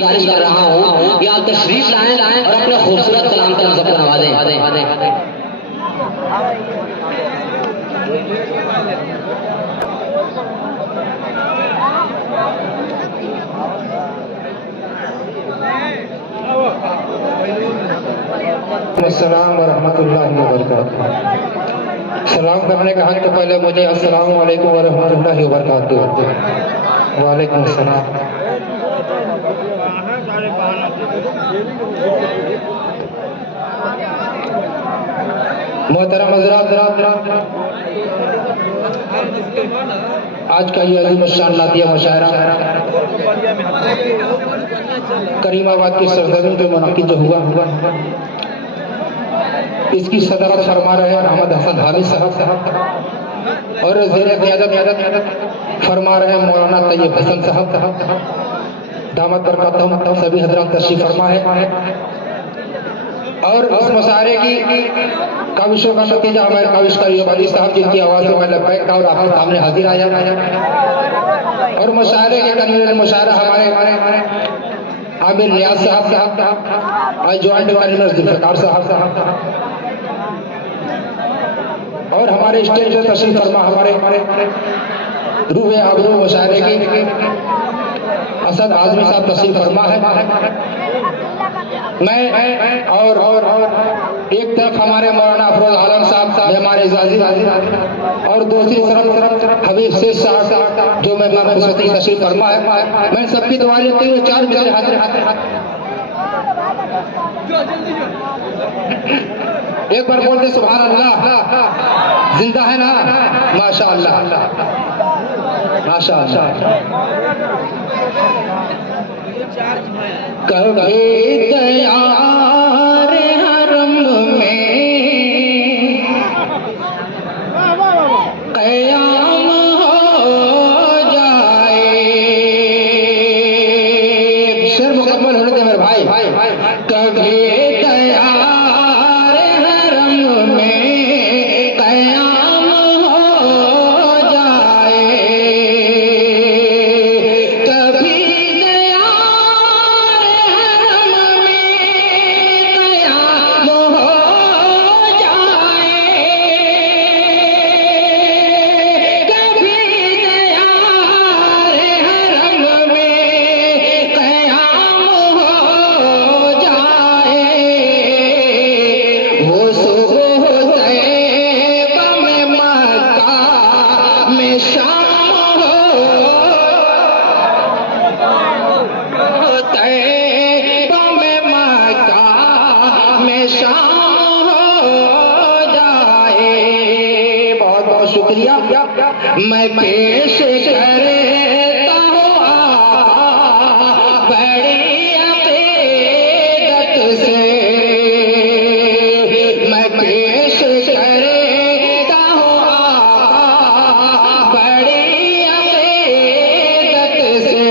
गुजारिश कर रहा हूँ कि आप तशरीफ लाएं और अपने खूबसूरत कलाम का लफ्ज़ नवाजें। अस्सलाम वरहमतुल्लाहि वबरकातुहू। सलाम करने का हक तो पहले मुझे अस्सलाम वालेकुम वरहमतुल्लाहि वबरकातुहू। वालेकुम अस्सलाम। मोहतरम हज़रात, आज का ये अज़ीम शान नातिया मुशायरा करीमाबाद की सरजमीन पे मुनक़िद जो हुआ इसकी सदरत फरमा रहे अहमद हसन हामिद साहब और ज़ेर क़ियादत फरमा रहे मौलाना तैयब हसन साहब दामत बरकातहुम। सभी हज़रात तशरीफ़ फरमा है और उस मुशायरे की काविशों का नतीजा हमारे काविशकार युवानी साहब जिनकी आवाज़ में मैं लब्बैक और आपके सामने हाजिर आया और मुशायरे के कन्वीनर मुशायरा हमारे आमिर नियाज साहब और जॉइंट कन्वीनर जुल्फ़िकार साहब और हमारे स्टेज पर तशरीफ़ फरमा हमारे रूह आबरू मुशायरे की असद आज़मी साहब तशरीफ़ फरमा है। मैं और एक तरफ हमारे मौलाना अफरोज आलम साहब हमारे इजाज़ी और दूसरी तरफ हबीब शेख साहब जो मैं खुशवती तशरीफ़ फरमा है। मैं सबकी दुआ लेते हुए 4 मिसरे हाजिर एक बार बोलते सुभान अल्लाह। जिंदा है ना? माशा अल्लाह माशा अल्लाह। कभी तैयार हरम में क़याम हो जाए। शेर मुकम्मल होने दे मेरे भाई। कभी तैयार हरम में क़याम हो जाए। शुक्रिया मैं पेश करता हूँ आका बड़ी अक़ीदत से। मैं पेश करता हूँ आका बड़ी अक़ीदत से।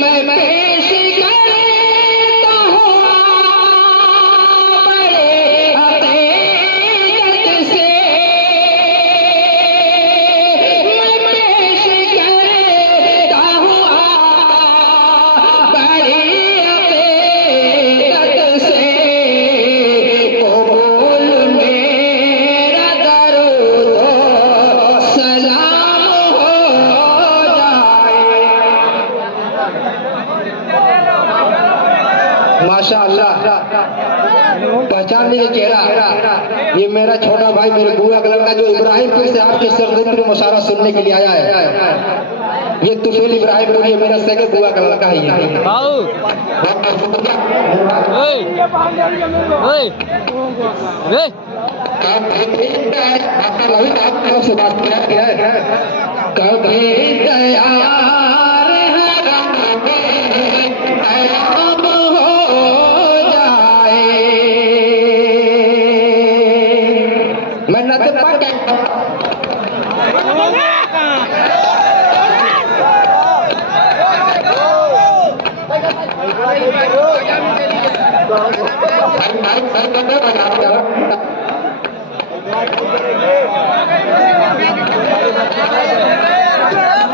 मैं पेश करता हूँ बड़ी अक़ीदत से। माशाअल्लाह पहचान लीजिए चेहरा, ये मेरा छोटा भाई मेरे बुआ का लड़का जो इब्राहिमपुर से आपके सरजमीन पे मुशायरा सुनने के लिए आया है। ये तुफैल इब्राहिमपुर ये मेरा सगे बुआ का लड़का है। से बात किया है कभी तैयार है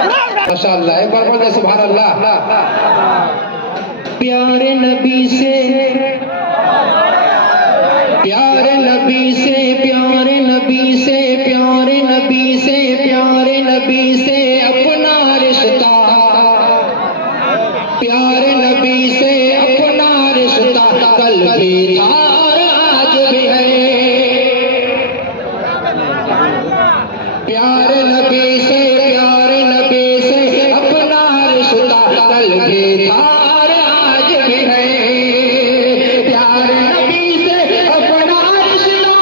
माशाअल्लाह, एक बार बोल दे सुभान अल्लाह। प्यारे नबी से, प्यारे नबी से, प्यारे नबी से, प्यारे नबी से, प्यारे नबी से अपना रिश्ता, प्यारे नबी से अपना रिश्ता कल भी था और आज भी है। प्यारे नबी से, प्यारे नबी से अपना रिश्ता कल भी था और आज भी है। प्यारे नबी से अपना रिश्ता,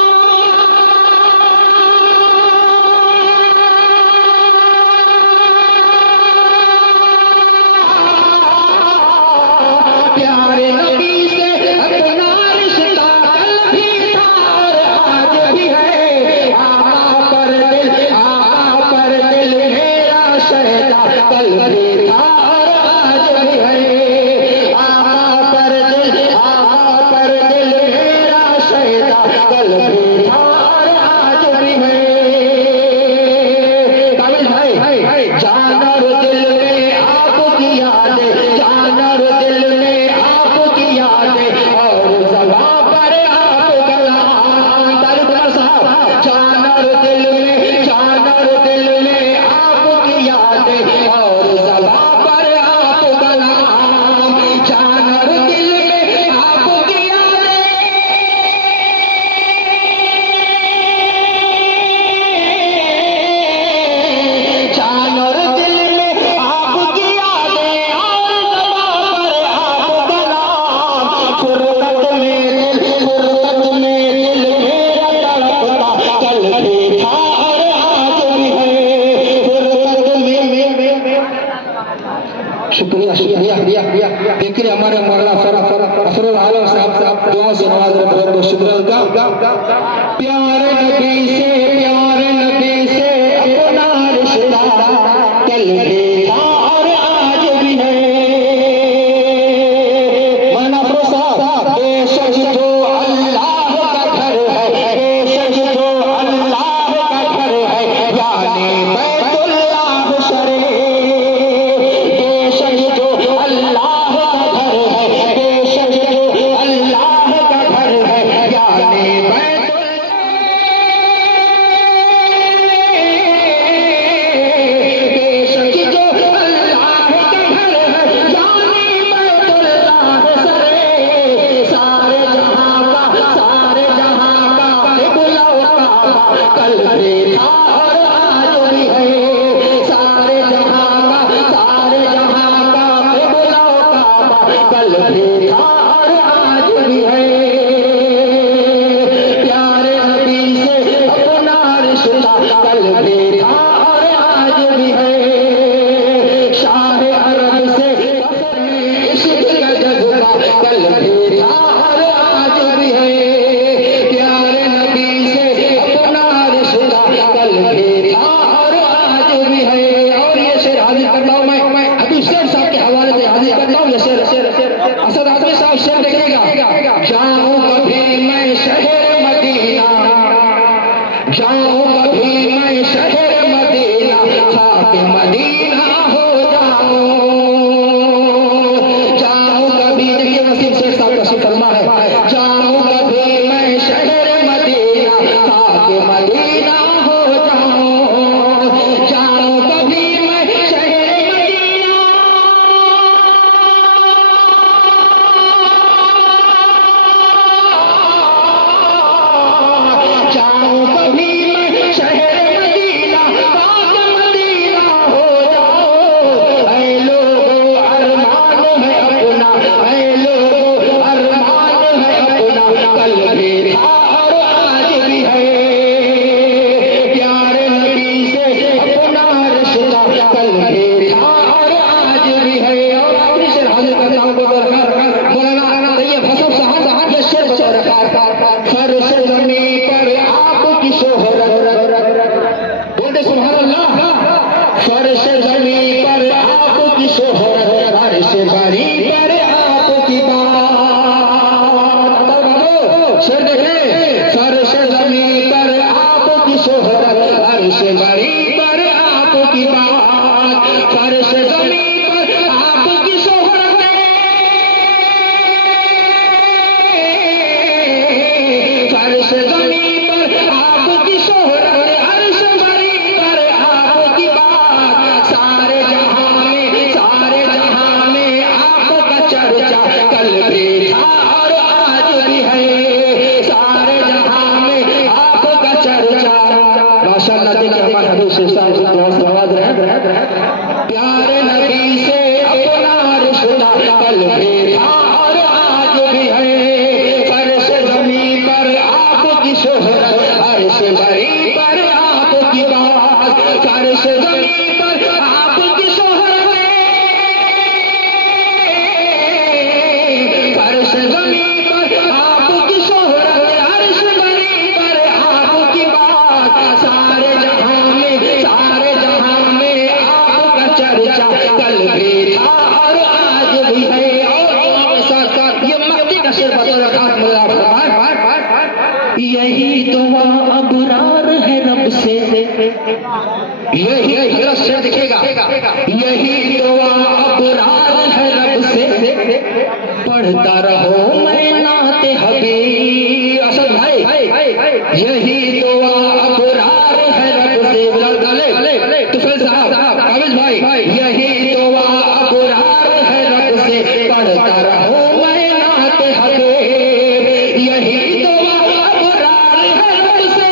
प्यारे नबी से अपना रिश्ता कल भी था और आज भी है। आका पर दिल, आका पर दिल मेरा शहदा कल भी था और आज भी है। आका पर दिल, आका पर दिल मेरा शहदा कल भी था और आज भी है। काबिल भाई, जान और दिल में आपकी यादें, जान और दिल में आपकी यादें और ज़बां पर आप कलाम। तालिब साहब, जान और दिल में, जान और दिल में आपकी यादें और ज़बां पर आप कलाम। जान और दिल में आपकी यादें, जान और दिल में आपकी यादें और ज़बां पर आप कलाम। फुर्सत में दिल, फुर्सत में दिल मेरा तड़पता कल भी था और आज भी है। फुर्सत में, शुक्रिया शुक्रिया। देखिए हमारे मौलाना असरुल आलम साहब दुआ से नवाज रहे, बहुत बहुत शुक्रिया उनका। प्यारे नबी से, प्यारे नबी से अपना रिश्ता कल भी था और आज भी है। मौलाना अफरोज साहब, बेशक जो अल्लाह का घर है, बेशक जो अल्लाह का घर है, यानी बैतुल्लाह शरीफ। बेशक जो अल्लाह का घर है, बेशक जो अल्लाह का घर है, यानी बेशक जो अल्लाह का घर है, यानी बैतुल्लाह शरीफ। सारे जहां का, सारे जहां का क़िबला काबा कल भी था और आज भी है। सारे जहां का, सारे जहां का क़िबला काबा कल भी था और आज भी है। प्यारे नबी से अपना रिश्ता कल भी था और आज भी है। शाह अरब से इश्क का जज्बा कल भी था और आज भी है। प्यारे नबी से अपना रिश्ता कल भी था और आज भी है। और ये शेर हाजिर करता हूँ मैं अभी शेर साहब के हवाले से हाजिर करता हूँ। ये शेर असद आजमी साहब शेर देखिएगा। जाऊं कभी मैं शहर मदीना, जाऊं कभी मैं शहर मदीना, खाक मदीना हो जाऊं। जाऊं कभी, देखिए नसीम शेख साहब का फरमा है, जाऊं कभी मैं शहर मदीना, खाक मदीना हो जाऊं। जाऊं कभी मैं शहर मदीना, यही हजरत शेर दिखेगा, यही दुआ अबरार है रब से, पढ़ता रहो मैं नाते हबीब। असल भाई यही दुआ अबरार है रब से, बिलाल गाले तुफैल साहब, काबिल भाई, यही दुआ अबरार है रब से, पढ़ता रहो मैं नाते हबीब। यही दुआ अबरार है रब से,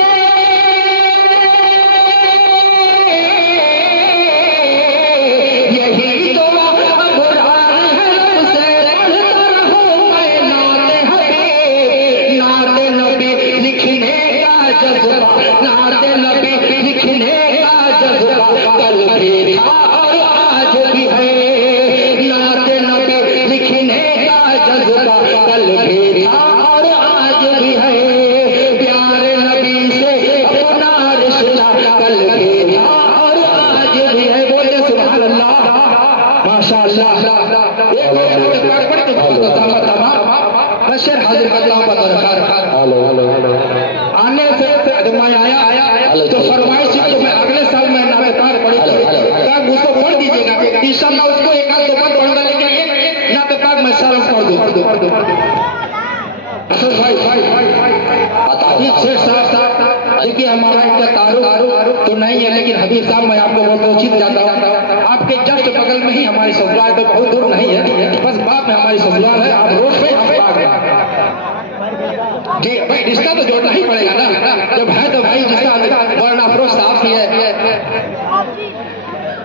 यही दुआ अबरार है रब से, पढ़ता रहो मैं नाते हबीब। नाते नबी लिखने का जज्बा, नाते नबी लिखने का जज्बा कल भी था और आज भी है। नाते नबी लिखने का जज्बा कल भी था और आज भी है। प्यारे नबी से अपना रिश्ता कल भी था और आज भी है। बोले सुभान अल्लाह, माशाअल्लाह। मैं शेर हाजिर करता हूँ बतौर आने से मैं आया तो फरमाइश तो मैं अगले साल में नातेकार पढ़ी, उसको पढ़ दीजिएगा इंशाअल्लाह। उसको एक आध दो बार पढ़ूंगा, लेकिन ये नातेकार मैं साल पढ़ दूँ। असल भाई शेर साहब देखिए, हमारा इनका तारुफ तो नहीं है, लेकिन हबीब साहब मैं आपको बहुत उचित जाता हूँ। आपके जस्ट बगल में ही हमारी ससुराल, तो बहुत दूर नहीं है, बस बाप में हमारी ससुराल है। आप रोड पे हम बाग में जी भाई, रिश्ता तो जोड़ना ही पड़ेगा ना, जब है तो भाई रिश्ता, वरना अफरोज साहब ही है।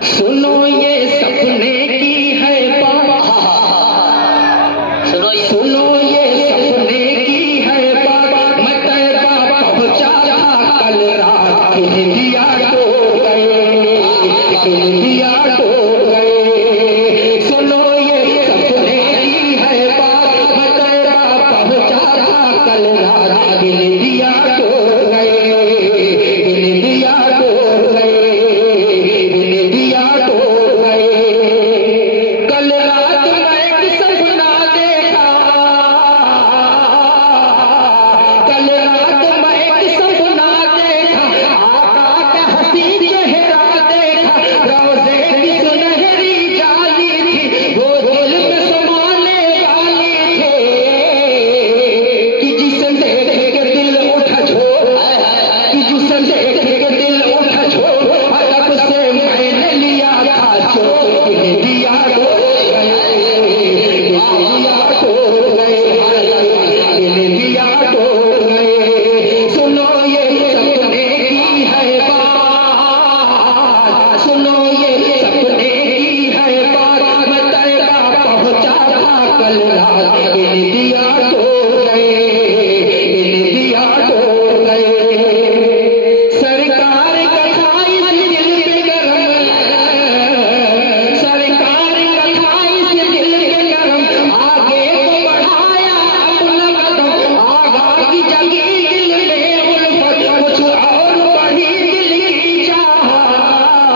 सुनो ये सपने की है बात, सुनो ये सपने की है बात, मैं तैबा पहुंचा था कल रात, दिया तो गए, दिया तो गए। सुनो ये सपने की है बात, मैं तैबा पहुंचा था कल रात, दिया तो गए, दिया तो गए, दिया तो गए। कल रात मैं एक सपना देखा, कल रात मैं एक सपना देखा, आका का हंसी चेहरा देखा, रोज़े की सुनहरी जाली थी, वो दिल में समाने वाली थे, कि जिसे देख के दिल उठा छोड़, कि जिसे देख के दिल उठा छोड़, अदब से मैंने लिया था छोड़, दिया तो गए, दिया तो गए, दिया तो गए। सुनो ये सपने की है बात, सुनो ये सपने की है बात, मैं तैबा पहुंचा था कल रात, दिया तो गए, दिया तो गए। सरकार का था इस दिल पे करम, सरकार का था इस दिल पे करम, आगे को बढ़ाया अपना कदम, आगा की जगी दिल में उल्फत, कुछ और बढ़ी दिल की चाहत।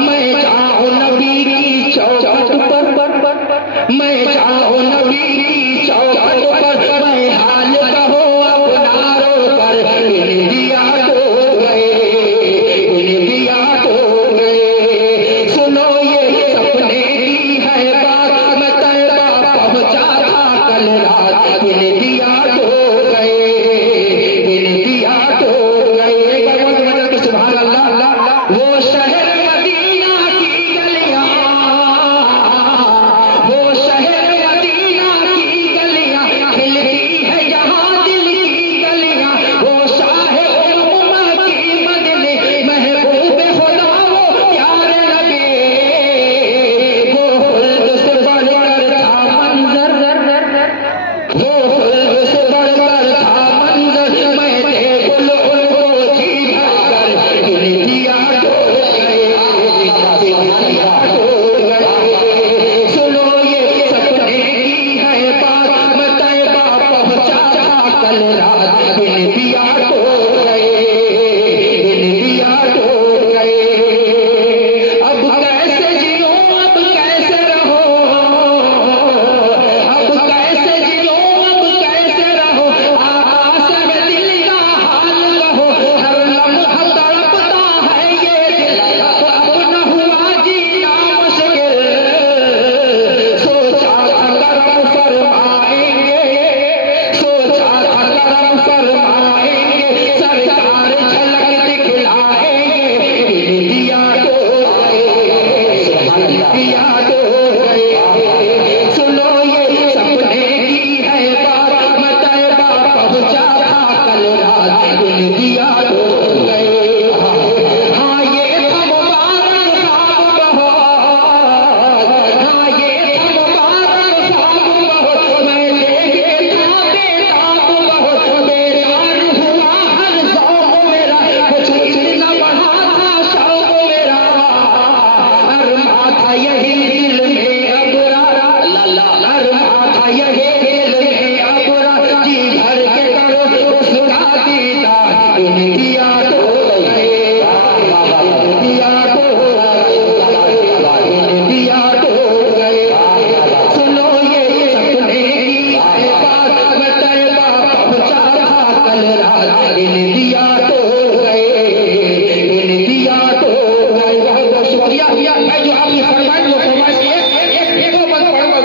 मैं चाहूं नबी की चौखट पर, मैं चाहूं नबी की चौखट पर, मैं हाल कहो अपना रो कर, दिया तो गए, दिया तो गए। सुनो ये सपने की है बात, मैं तैबा पहुंचा था कल रात, दिया तो गए, दिया तो गए। एक बार बोल दो कि सुभान अल्लाह। वो शहर मदीना की गलियां, वो शहर मदीना की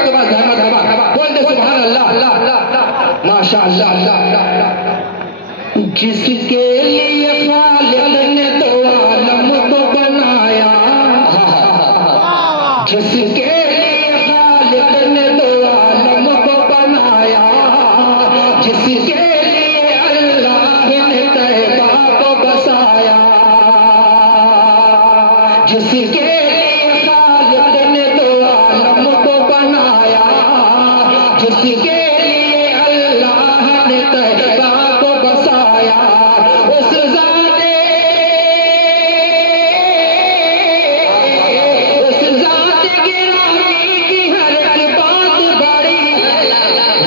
के बाद जहमत हवा बोल दे सुभान अल्लाह माशाअल्लाह। जिसके लिए खालिक ने दो आलम को बनाया, जिसके लिए खालिक ने दो आलम को बनाया, जिसके लिए अल्लाह ने तैबा को बसाया, जिसके लिए खालिक ने दो आलम को बनाया, जिसके लिए अल्लाह ने तैबा को बसाया, उस ज़ाते गिरामी की हर एक बात बड़ी है।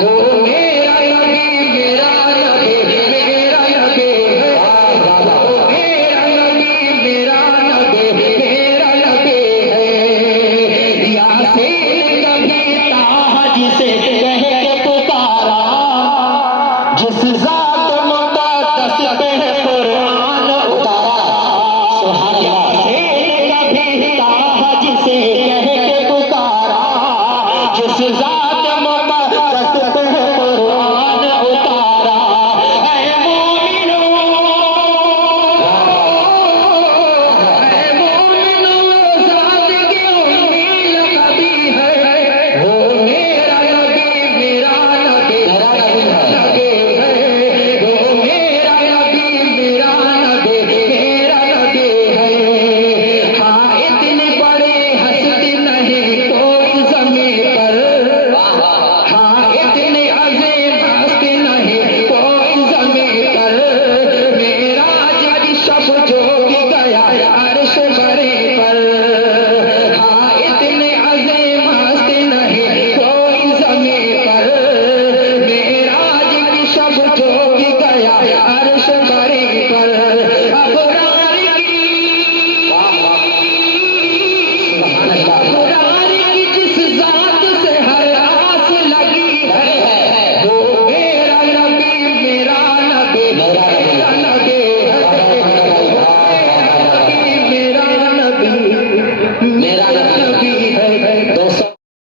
वो मेरा नबी मेरा नबी मेरा नबी है, वो मेरा नबी मेरा नबी मेरा नबी है। यासीन कभी ताहा जिसे कह के पुकारा, जिस ज़ात मुक़द्दस पे कुरान उतारा, यासीन कभी ताहा जिसे कह के पुकारा, जिस ज़ात